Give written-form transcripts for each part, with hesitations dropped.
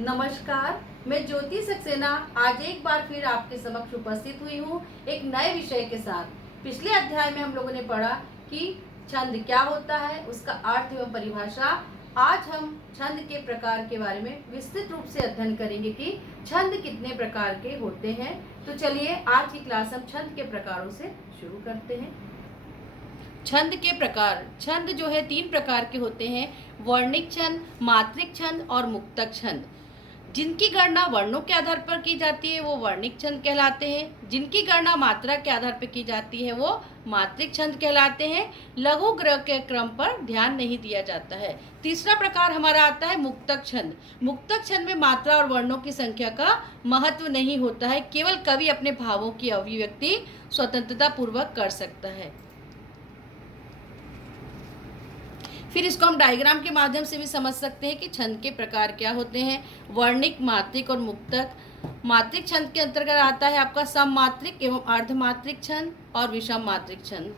नमस्कार, मैं ज्योति सक्सेना आज एक बार फिर आपके समक्ष उपस्थित हुई हूँ एक नए विषय के साथ। पिछले अध्याय में हम लोगों ने पढ़ा कि छंद क्या होता है, उसका अर्थ एवं परिभाषा। आज हम छंद के प्रकार के बारे में विस्तृत रूप से अध्ययन करेंगे कि छंद कितने प्रकार के होते हैं। तो चलिए आज की क्लास हम छंद के प्रकारों से शुरू करते हैं। छंद के प्रकार, छंद जो है 3 प्रकार के होते हैं, वर्णिक छंद, मात्रिक छंद और मुक्तक छंद। जिनकी गणना वर्णों के आधार पर की जाती है वो वर्णिक छंद कहलाते हैं। जिनकी गणना मात्रा के आधार पर की जाती है वो मात्रिक छंद कहलाते हैं। लघु ग्रह के क्रम पर ध्यान नहीं दिया जाता है। तीसरा प्रकार हमारा आता है मुक्तक छंद। मुक्तक छंद में मात्रा और वर्णों की संख्या का महत्व नहीं होता है, केवल कवि अपने भावों की अभिव्यक्ति स्वतंत्रता पूर्वक कर सकता है। फिर इसको हम डायग्राम के माध्यम से भी समझ सकते हैं कि छंद के प्रकार क्या होते हैं। वर्णिक, मात्रिक और मुक्तक। मात्रिक छंद के अंतर्गत आता है आपका सममात्रिक एवं अर्धमात्रिक छंद और विषम मात्रिक छंद।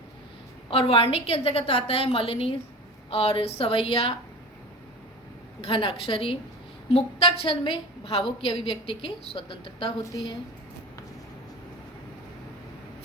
और वर्णिक के अंतर्गत आता है मलिनी और सवैया, घनाक्षरी। मुक्तक छंद में भावों की अभिव्यक्ति की स्वतंत्रता होती है।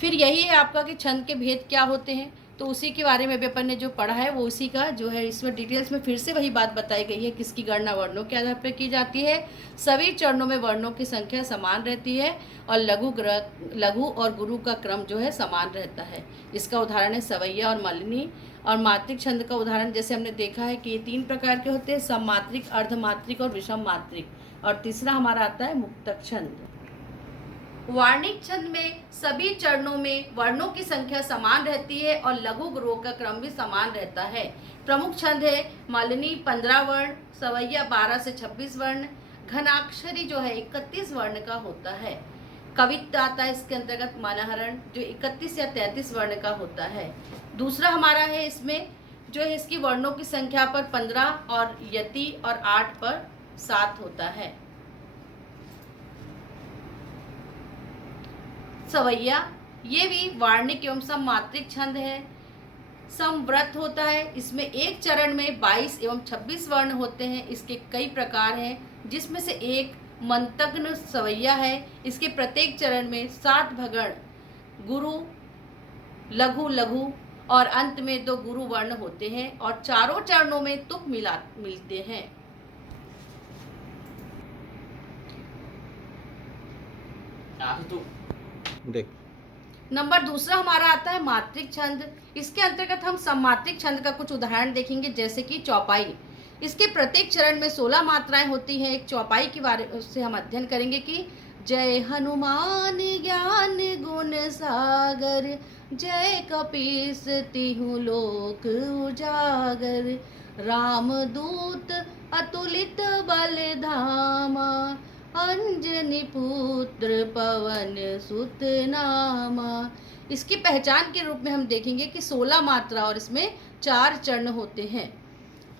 फिर यही है आपका कि छंद के भेद क्या होते हैं, तो उसी के बारे में भी अपन ने जो पढ़ा है वो उसी का जो है इसमें डिटेल्स में फिर से वही बात बताई गई है। किसकी गणना वर्णों के आधार पर की जाती है। सभी चरणों में वर्णों की संख्या समान रहती है और लघु और गुरु का क्रम जो है समान रहता है। इसका उदाहरण है सवैया और मलिनी। और मात्रिक छंद का उदाहरण जैसे हमने देखा है कि ये 3 प्रकार के होते हैं, सममात्रिक, अर्धमात्रिक और विषम मात्रिक। और तीसरा हमारा आता है मुक्तक छंद। वर्णिक छंद में सभी चरणों में वर्णों की संख्या समान रहती है और लघु गुरुओं का क्रम भी समान रहता है। प्रमुख छंद है मलिनी 15 वर्ण, सवैया 12 से 26 वर्ण, घनाक्षरी जो है 31 वर्ण का होता है। कवित्व आता है इसके अंतर्गत मनहरण जो 31 या 33 वर्ण का होता है। दूसरा हमारा है इसमें जो है इसकी वर्णों की संख्या पर 15 और यति और 8 पर 7 होता है। सवैया ये भी वार्णिक एवं सममात्रिक छंद है। समव्रत होता है, इसमें एक चरण में 22 एवं 26 वर्ण होते हैं। इसके कई प्रकार हैं जिसमें से एक मंतग्न सवैया है। इसके प्रत्येक चरण में 7 भगण गुरु, लघु लघु और अंत में 2 गुरु वर्ण होते हैं और चारों चरणों में तुक मिलते हैं। देख नंबर दूसरा हमारा आता है मात्रिक छंद। इसके अंतर्गत हम सममात्रिक छंद का कुछ उदाहरण देखेंगे, जैसे कि चौपाई। इसके प्रत्येक चरण में 16 मात्राएं होती हैं। एक चौपाई के बारे से हम अध्ययन करेंगे कि जय हनुमान ज्ञान गुण सागर, जय कपीस तिहु लोक उजागर, रामदूत अतुलित बल धामा, अंजनी पुत्र पवन सुत नामा। इसकी पहचान के रूप में हम देखेंगे कि 16 मात्रा और इसमें 4 चरण होते हैं।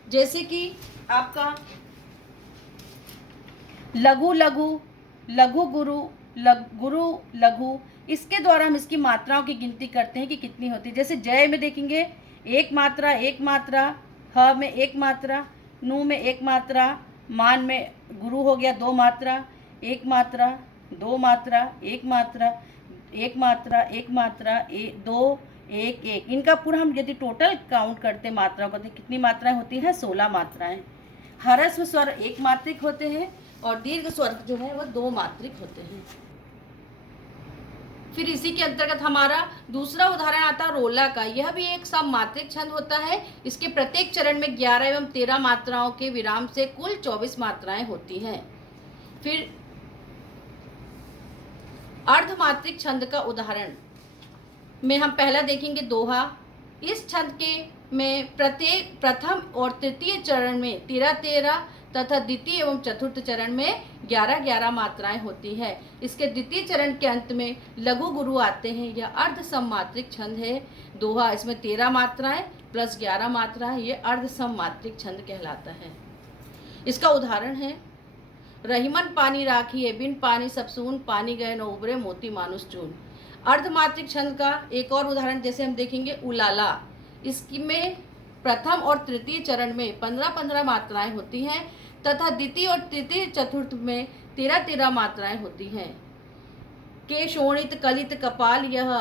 जैसे कि आपका लघु लघु, लघु गुरु, गुरु लघु, इसके द्वारा हम इसकी मात्राओं की गिनती करते हैं कि कितनी होती है। जैसे जय में देखेंगे 1 मात्रा 1 मात्रा, ह में 1 मात्रा, नू में 1 मात्रा, मान में गुरु हो गया 2 मात्रा, 1 मात्रा, 2 मात्रा, 1 मात्रा, 1 मात्रा, 1 मात्रा, 2, 1, 1। इनका पूरा हम यदि टोटल काउंट करते मात्राओं का तो कितनी मात्राएं होती हैं? 16 मात्राएं। ह्रस्व स्वर 1 मात्रिक होते हैं और दीर्घ स्वर जो है वह 2 मात्रिक होते हैं। फिर इसी के अंतर्गत हमारा दूसरा उदाहरण आता है रोला का। यह भी एक सममात्रिक छंद होता है। इसके प्रत्येक चरण में 11 एवं 13 मात्राओं के विराम से कुल 24 मात्राएं होती हैं। फिर अर्धमात्रिक छंद का उदाहरण में हम पहला देखेंगे दोहा। इस छंद के में प्रत्येक प्रथम और तृतीय चरण में 13-13 तथा द्वितीय एवं चतुर्थ चरण में 11-11 मात्राएं होती है। इसके द्वितीय चरण के अंत में लघु गुरु आते हैं। यह अर्ध सममात्रिक छंद है। दोहा इसमें 13 मात्राएं प्लस 11 मात्राएं, ये अर्ध सममात्रिक छंद कहलाता है। इसका उदाहरण है रहीमन पानी राखिए, बिन पानी सब सून, पानी गए न उबरे, मोती मानुष चून। अर्धमात्रिक छंद का एक और उदाहरण जैसे हम देखेंगे उलाला। इसमें प्रथम और तृतीय चरण में 15-15 मात्राएं होती हैं। तथा द्वितीय और तृतीय चतुर्थ में 13-13 मात्राएं होती हैं। के शोणित कलित कपाल यह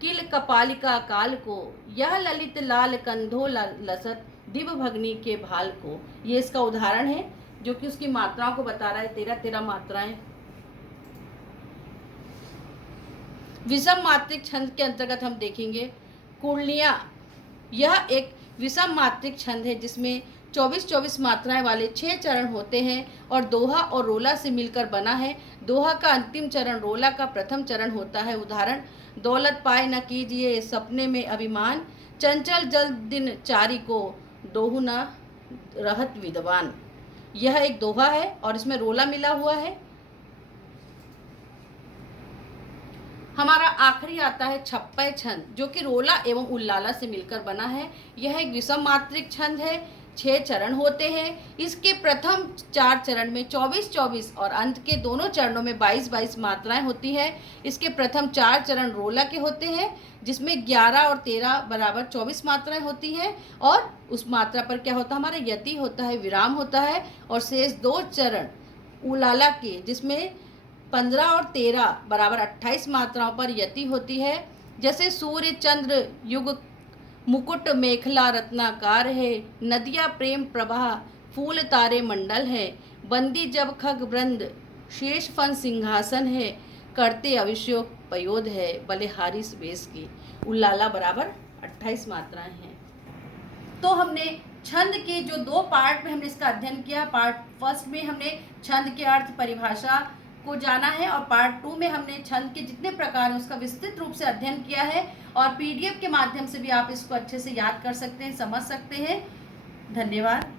किल कपालिका काल को, यह ललित लाल कंधो लसत दिव भगनी के भाल को। ये इसका उदाहरण है जो कि उसकी मात्राओं को बता रहा है, 13-13 मात्राएं। विषम मात्रिक छंद के अंतर्गत हम देखेंगे कुर्लियाँ। यह एक विषम मात्रिक छंद है जिसमें 24-24 मात्राएं वाले 6 चरण होते हैं और दोहा और रोला से मिलकर बना है। दोहा का अंतिम चरण रोला का प्रथम चरण होता है। उदाहरण, दौलत पाए न कीजिए सपने में अभिमान, चंचल जल दिन चारी को दोहु न रहत विद्वान। यह एक दोहा है और इसमें रोला मिला हुआ है। हमारा आखिरी आता है छप्पय छंद जो कि रोला एवं उल्लाला से मिलकर बना है। यह एक विषम मात्रिक छंद है, 6 चरण होते हैं। इसके प्रथम 4 चरण में 24-24 और अंत के दोनों चरणों में 22-22 मात्राएं होती हैं। इसके प्रथम 4 चरण रोला के होते हैं जिसमें 11 और 13 बराबर 24 मात्राएं होती हैं और उस मात्रा पर क्या होता है, हमारा यति होता है, विराम होता है। और शेष 2 चरण उलाला के जिसमें 15 और 13 बराबर 28 मात्राओं पर यति होती है। जैसे सूर्य चंद्र युग मुकुट मेखला रत्नाकार है, नदिया प्रेम प्रवाह फूल तारे मंडल है, बंदी जब खग वृंद शेष फन सिंहासन है, करते अभिषेक पयोध है, बलिहारी बेस की। उल्लाला बराबर 28 मात्राएं हैं। तो हमने छंद के जो 2 पार्ट में हमने इसका अध्ययन किया। पार्ट फर्स्ट में हमने छंद के अर्थ परिभाषा को जाना है और पार्ट 2 में हमने छंद के जितने प्रकार हैं उसका विस्तृत रूप से अध्ययन किया है और पीडीएफ के माध्यम से भी आप इसको अच्छे से याद कर सकते हैं, समझ सकते हैं। धन्यवाद।